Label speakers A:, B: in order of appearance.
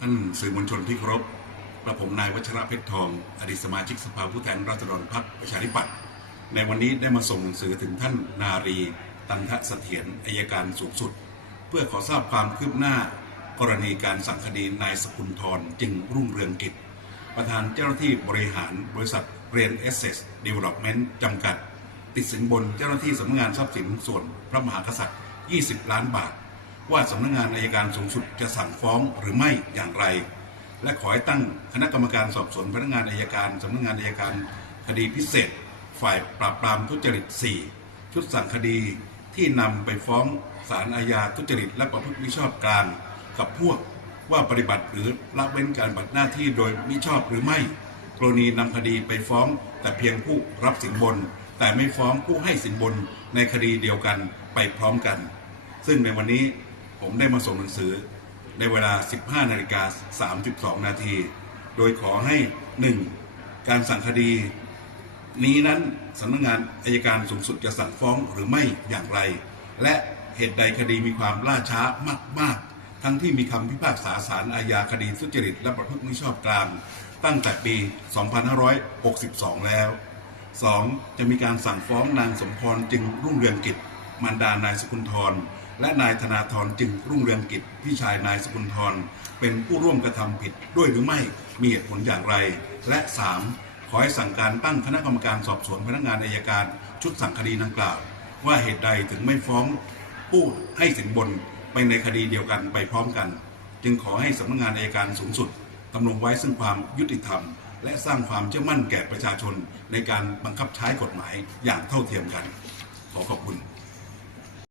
A: ท่านสื่อมวลชนที่เคารพกระผมนายวัชระเพชรทอง อดีตสมาชิกสภาผู้แทนราษฎรพรรคประชาธิปัตย์ในวันนี้ได้มาส่งหนังสือถึงท่านนารี ตันทะเสถียรอายการสูงสุด เพื่อขอทราบความคืบหน้า กรณีการสั่งคดีนายสกุลทรจึงรุ่งเรืองกิจ ประธานเจ้าหน้าที่บริหารบริษัทเรนเอสเซสเดเวล็อปเมนต์จำกัด ติดสินบนเจ้าหน้าที่สำนักงานทรัพย์สินส่วนพระมหากษัตริย์ 20 ล้านบาท ว่าสำนักงานอายการสูงสุดจะสั่งฟ้องหรือไม่อย่างไร และขอให้ตั้งคณะกรรมการสอบสวนพนักงานอายการสำนักงานอายการคดีพิเศษ ฝ่ายปราบปรามทุจริต 4 ชุดสั่งคดีที่นำไปฟ้องศาลอาญาทุจริต และประพฤติมิชอบกลางกับพวกว่าปฏิบัติหรือละเว้นการปฏิบัติหน้าที่โดยมิชอบหรือไม่ กรณีนำคดีไปฟ้องแต่เพียงผู้รับสินบน แต่ไม่ฟ้องผู้ให้สินบนในคดีเดียวกันไปพร้อมกัน ซึ่งในวันนี้ ผมได้มาส่งหนังสือในเวลา 15 นาฬิกา 32 นาที โดยขอให้ 1. การสั่งคดี นี้นั้นสำนักงานอายการสูงสุดจะสั่งฟ้องหรือไม่อย่างไร และเหตุใดคดีมีความล่าช้ามาก ๆ ทั้งที่มีคำพิพากษาศาลอาญาคดีทุจริตและประพฤติมิชอบกลาง ตั้งแต่ปี 2562 แล้ว 2. จะมีการสั่งฟ้องนางสมพรจึงรุ่งเรืองกิจมารดานายสกุลทร และนายธนาธรจึงรุ่งเรืองกิจพี่ชายนายสกุลทรเป็นผู้ร่วมกระทำผิดด้วยหรือไม่มีเหตุผลอย่างไร และ 3. ขอให้สั่งการตั้งคณะกรรมการสอบสวนพนักงานอายการชุดสั่งคดีดังกล่าว ว่าเหตุใดถึงไม่ฟ้องผู้ให้สินบนไปในคดีเดียวกันไปพร้อมกัน จึงขอให้สำนักงานอายการสูงสุดดำรงไว้ซึ่งความยุติธรรม และสร้างความเชื่อมั่นแก่ประชาชนในการบังคับใช้กฎหมายอย่างเท่าเทียมกัน ขอขอบคุณ